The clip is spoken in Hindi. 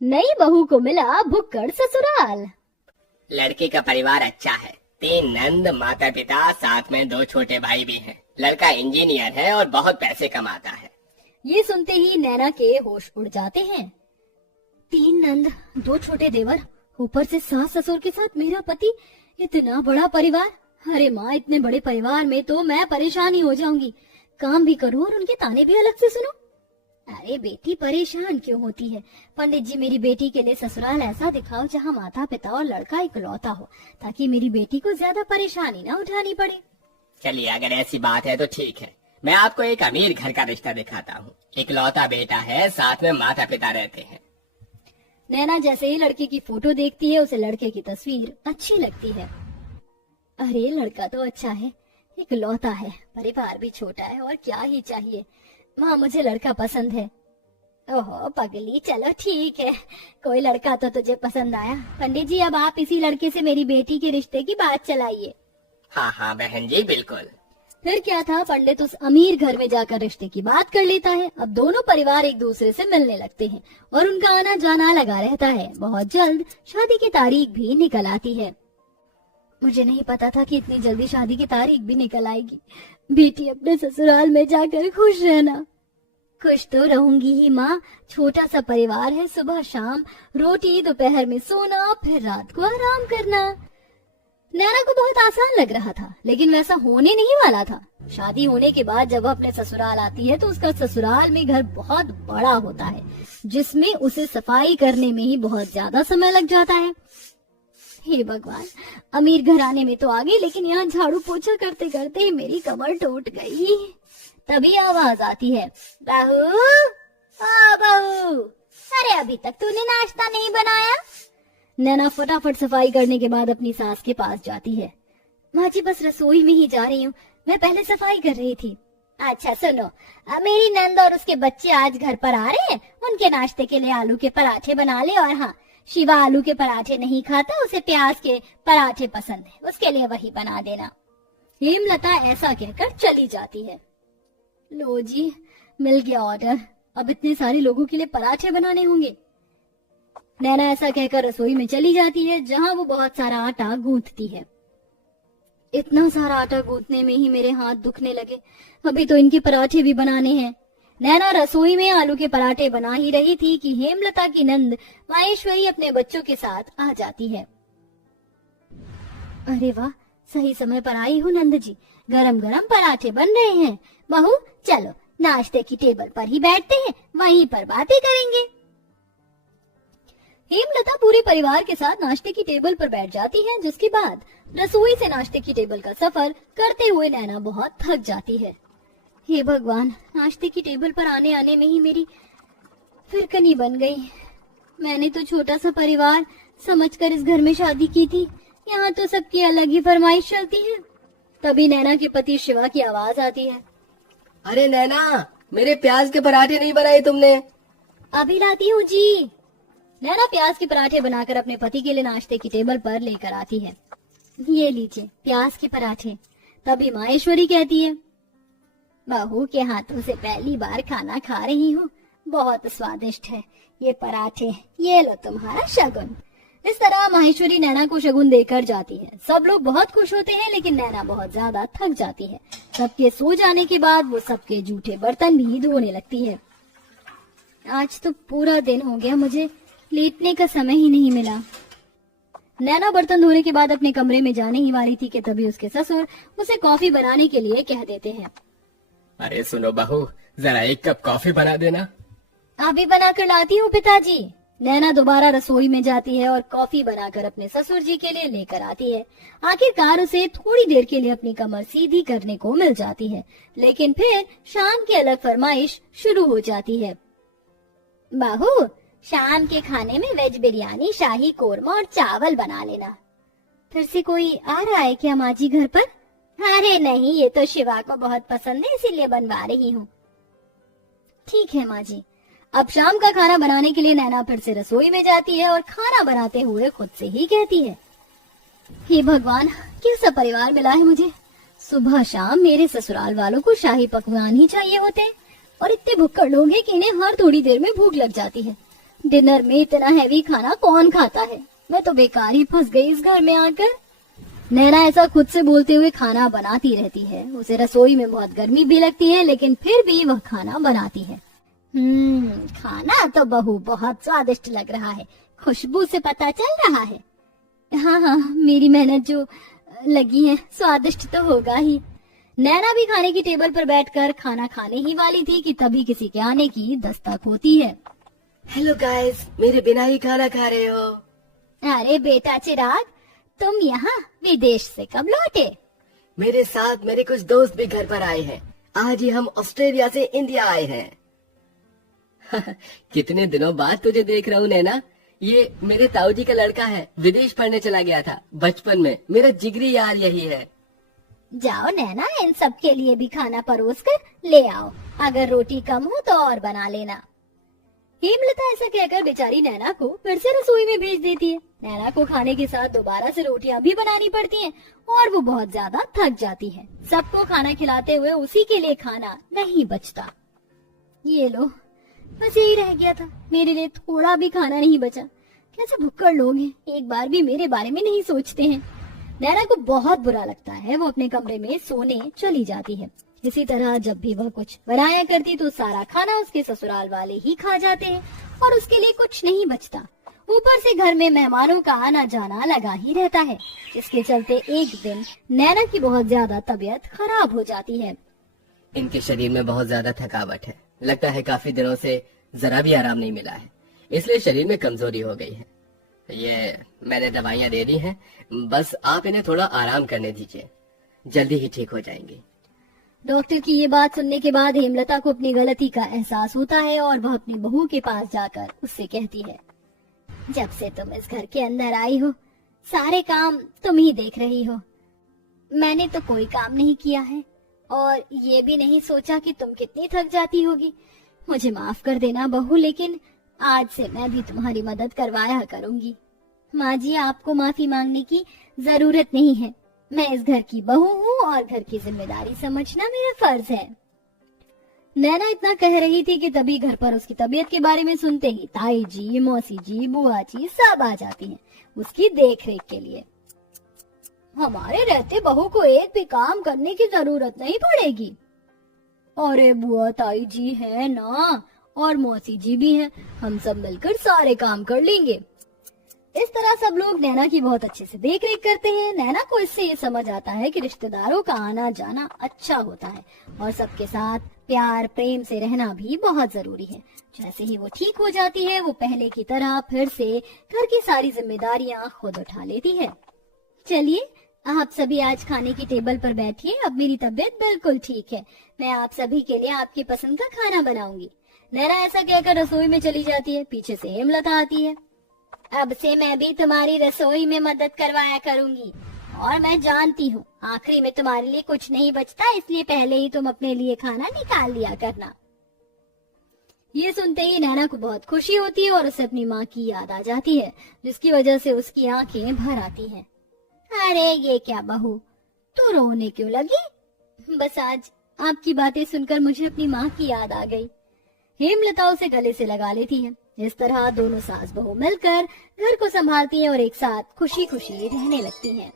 नई बहू को मिला भुक्कड़ ससुराल। लड़की का परिवार अच्छा है, 3 नंद, माता पिता, साथ में 2 छोटे भाई भी हैं। लड़का इंजीनियर है और बहुत पैसे कमाता है। ये सुनते ही नैना के होश उड़ जाते हैं। 3 नंद, 2 छोटे देवर, ऊपर से सास ससुर के साथ मेरा पति, इतना बड़ा परिवार। अरे माँ, इतने बड़े परिवार में तो मैं परेशान ही हो जाऊंगी। काम भी करूं और उनके ताने भी अलग से सुनो। अरे बेटी, परेशान क्यों होती है? पंडित जी, मेरी बेटी के लिए ससुराल ऐसा दिखाओ जहाँ माता पिता और लड़का इकलौता हो, ताकि मेरी बेटी को ज्यादा परेशानी ना उठानी पड़े। चलिए, अगर ऐसी बात है तो ठीक है, मैं आपको एक अमीर घर का रिश्ता दिखाता हूँ। इकलौता बेटा है, साथ में माता पिता रहते हैं। नैना जैसे ही लड़के की फोटो देखती है, उसे लड़के की तस्वीर अच्छी लगती है। अरे लड़का तो अच्छा है, इकलौता है, परिवार भी छोटा है, और क्या ही चाहिए। माँ, मुझे लड़का पसंद है। ओहो पगली, चलो ठीक है, कोई लड़का तो तुझे पसंद आया। पंडित जी, अब आप इसी लड़के से मेरी बेटी के रिश्ते की बात चलाइए। हाँ हाँ बहन जी, बिल्कुल। फिर क्या था, पंडित उस अमीर घर में जाकर रिश्ते की बात कर लेता है। अब दोनों परिवार एक दूसरे से मिलने लगते हैं और उनका आना जाना लगा रहता है। बहुत जल्द शादी की तारीख भी निकल आती है। मुझे नहीं पता था कि इतनी जल्दी शादी की तारीख भी निकल आएगी। बेटी, अपने ससुराल में जाकर खुश रहना। खुश तो रहूंगी ही माँ, छोटा सा परिवार है, सुबह शाम रोटी, दोपहर में सोना, फिर रात को आराम करना। नैना को बहुत आसान लग रहा था, लेकिन वैसा होने नहीं वाला था। शादी होने के बाद जब वह अपने ससुराल आती है तो उसका ससुराल में घर बहुत बड़ा होता है, जिसमें उसे सफाई करने में ही बहुत ज्यादा समय लग जाता है। हे भगवान, अमीर घराने में तो आ गई, लेकिन यहाँ झाड़ू पोछा करते करते ही मेरी कमर टूट गई। तभी आवाज आती है, बहू, ओ बहू, अरे अभी तक तूने नाश्ता नहीं बनाया? नैना फटाफट सफाई करने के बाद अपनी सास के पास जाती है। माँ जी, बस रसोई में ही जा रही हूँ, मैं पहले सफाई कर रही थी। अच्छा सुनो, मेरी नंद और उसके बच्चे आज घर पर आ रहे हैं, उनके नाश्ते के लिए आलू के पराठे बना ले। और हाँ, शिवा आलू के पराठे नहीं खाता, उसे प्याज के पराठे पसंद है, उसके लिए वही बना देना। हेमलता ऐसा कहकर चली जाती है। लो जी, मिल गया ऑर्डर, अब इतने सारे लोगों के लिए पराठे बनाने होंगे। नैना ऐसा कहकर रसोई में चली जाती है, जहाँ वो बहुत सारा आटा गूंथती है। इतना सारा आटा गूंथने में ही मेरे हाथ दुखने लगे, अभी तो इनके पराठे भी बनाने हैं। नैना रसोई में आलू के पराठे बना ही रही थी कि हेमलता की नंद माहेश्वरी अपने बच्चों के साथ आ जाती है। अरे वाह, सही समय पर आई हो नंद जी, गरम गरम पराठे बन रहे हैं। बहू, चलो नाश्ते की टेबल पर ही बैठते हैं, वहीं पर बातें करेंगे। हेमलता पूरे परिवार के साथ नाश्ते की टेबल पर बैठ जाती है, जिसके बाद रसोई से नाश्ते की टेबल का सफर करते हुए नैना बहुत थक जाती है। हे भगवान, नाश्ते की टेबल पर आने आने में ही मेरी फिरकनी बन गई। मैंने तो छोटा सा परिवार समझकर इस घर में शादी की थी, यहाँ तो सबकी अलग ही फरमाइश चलती है। तभी नैना के पति शिवा की आवाज आती है। अरे नैना, मेरे प्याज के पराठे नहीं बनाए तुमने? अभी लाती हूँ जी। नैना प्याज के पराठे बनाकर अपने पति के लिए नाश्ते की टेबल पर लेकर आती है। ये लीजिए प्याज के पराठे। तभी माहेश्वरी कहती है, बहू के हाथों से पहली बार खाना खा रही हूँ, बहुत स्वादिष्ट है ये पराठे, ये लो तुम्हारा शगुन। इस तरह माहेश्वरी नैना को शगुन देकर जाती है। सब लोग बहुत खुश होते हैं, लेकिन नैना बहुत ज्यादा थक जाती है। सबके सो जाने के बाद वो सबके जूठे बर्तन भी धोने लगती है। आज तो पूरा दिन हो गया, मुझे लेटने का समय ही नहीं मिला। नैना बर्तन धोने के बाद अपने कमरे में जाने ही वाली थी कि तभी उसके ससुर उसे कॉफी बनाने के लिए कह देते हैं। अरे सुनो बहू, जरा 1 कप कॉफी बना देना। अभी बनाकर लाती हूँ पिताजी। नैना दोबारा रसोई में जाती है और कॉफी बनाकर अपने ससुर जी के लिए लेकर आती है। आखिरकार उसे थोड़ी देर के लिए अपनी कमर सीधी करने को मिल जाती है, लेकिन फिर शाम की अलग फरमाइश शुरू हो जाती है। बहू, शाम के खाने में वेज बिरयानी, शाही कोरमा और चावल बना लेना। फिर से कोई आ रहा है क्या माँ जी घर पर? अरे नहीं, ये तो शिवा को बहुत पसंद है, इसीलिए बनवा रही हूँ। ठीक है माँ जी। अब शाम का खाना बनाने के लिए नैना फिर से रसोई में जाती है और खाना बनाते हुए खुद से ही कहती है, हे भगवान, कैसा परिवार मिला है मुझे। सुबह शाम मेरे ससुराल वालों को शाही पकवान ही चाहिए होते हैं, और इतने भुक्कड़ लोग हैं कि इन्हें हर थोड़ी देर में भूख लग जाती है। डिनर में इतना हैवी खाना कौन खाता है? मैं तो बेकार ही फंस गई इस घर में आकर। नैना ऐसा खुद से बोलते हुए खाना बनाती रहती है। उसे रसोई में बहुत गर्मी भी लगती है, लेकिन फिर भी वह खाना बनाती है। खाना तो बहू बहुत स्वादिष्ट लग रहा है, खुशबू से पता चल रहा है। हाँ हाँ, मेरी मेहनत जो लगी है, स्वादिष्ट तो होगा ही। नैना भी खाने की टेबल पर बैठकर खाना खाने ही वाली थी कि तभी किसी के आने की दस्तक होती है। हेलो गाइस, मेरे बिना ही खाना खा रहे हो? अरे बेटा चिराग, तुम यहाँ विदेश से कब लौटे? मेरे साथ मेरे कुछ दोस्त भी घर पर आए हैं। आज ही हम ऑस्ट्रेलिया से इंडिया आए हैं। कितने दिनों बाद तुझे देख रहा हूँ नैना। ये मेरे ताऊ जी का लड़का है, विदेश पढ़ने चला गया था बचपन में। मेरा जिगरी यार यही है। जाओ नैना, इन सब के लिए भी खाना परोस कर ले आओ। अगर रोटी कम हो तो और बना लेना। हेमलता ऐसा कहकर बेचारी नैना को फिर से रसोई में भेज देती है। नैना को खाने के साथ दोबारा से रोटियां भी बनानी पड़ती हैं और वो बहुत ज्यादा थक जाती है। सबको खाना खिलाते हुए उसी के लिए खाना नहीं बचता। ये लो, बस यही रह गया था, मेरे लिए थोड़ा भी खाना नहीं बचा। कैसे भुक्कड़ लोग हैं, एक बार भी मेरे बारे में नहीं सोचते हैं। नैना को बहुत बुरा लगता है। वो अपने कमरे में सोने चली जाती है। इसी तरह जब भी वह कुछ बनाया करती तो सारा खाना उसके ससुराल वाले ही खा जाते हैं और उसके लिए कुछ नहीं बचता। ऊपर से घर में मेहमानों का आना जाना लगा ही रहता है, जिसके चलते एक दिन नैना की बहुत ज्यादा तबीयत खराब हो जाती है। इनके शरीर में बहुत ज्यादा थकावट है। लगता है काफी दिनों से जरा भी आराम नहीं मिला है, इसलिए शरीर में कमजोरी हो गई है। ये मैंने दवाइयाँ दे दी हैं, बस आप इन्हें थोड़ा आराम करने दीजिए, जल्दी ही ठीक हो जाएंगी। डॉक्टर की ये बात सुनने के बाद हेमलता को अपनी गलती का एहसास होता है और वह अपनी बहू के पास जाकर उससे कहती है, जब से तुम इस घर के अंदर आई हो, सारे काम तुम ही देख रही हो। मैंने तो कोई काम नहीं किया है और ये भी नहीं सोचा कि तुम कितनी थक जाती होगी। मुझे माफ कर देना बहू, लेकिन आज से मैं भी तुम्हारी मदद करवाया करूंगी। माँ जी, आपको माफी मांगने की जरूरत नहीं है। मैं इस घर की बहू हूँ और घर की जिम्मेदारी समझना मेरा फर्ज है। नैना इतना कह रही थी कि तभी घर पर उसकी तबीयत के बारे में सुनते ही ताई जी, मौसी जी, बुआ जी सब आ जाती हैं उसकी देख रेख के लिए। हमारे रहते बहू को एक भी काम करने की जरूरत नहीं पड़ेगी। अरे बुआ ताई जी है ना, और मौसी जी भी हैं, हम सब मिलकर सारे काम कर लेंगे। इस तरह सब लोग नैना की बहुत अच्छे से देख रेख करते हैं। नैना को इससे ये समझ आता है कि रिश्तेदारों का आना जाना अच्छा होता है और सबके साथ प्यार प्रेम से रहना भी बहुत जरूरी है। जैसे ही वो ठीक हो जाती है, वो पहले की तरह फिर से घर की सारी जिम्मेदारियां खुद उठा लेती है। चलिए, आप सभी आज खाने की टेबल पर बैठिए। अब मेरी तबीयत बिल्कुल ठीक है। मैं आप सभी के लिए आपकी पसंद का खाना बनाऊंगी। नैना ऐसा कहकर रसोई में चली जाती है। पीछे से हेमलता आती है। अब से मैं भी तुम्हारी रसोई में मदद करवाया करूंगी और मैं जानती हूँ आखिरी में तुम्हारे लिए कुछ नहीं बचता, इसलिए पहले ही तुम अपने लिए खाना निकाल लिया करना। ये सुनते ही नैना को बहुत खुशी होती है और उसे अपनी माँ की याद आ जाती है, जिसकी वजह से उसकी आंखें भर आती हैं। अरे ये क्या बहू, तू रोने क्यों लगी? बस आज आपकी बातें सुनकर मुझे अपनी माँ की याद आ गई। हेमलता उसे गले से लगा लेती है। इस तरह दोनों सास बहू मिलकर घर को संभालती हैं और एक साथ खुशी खुशी रहने लगती हैं।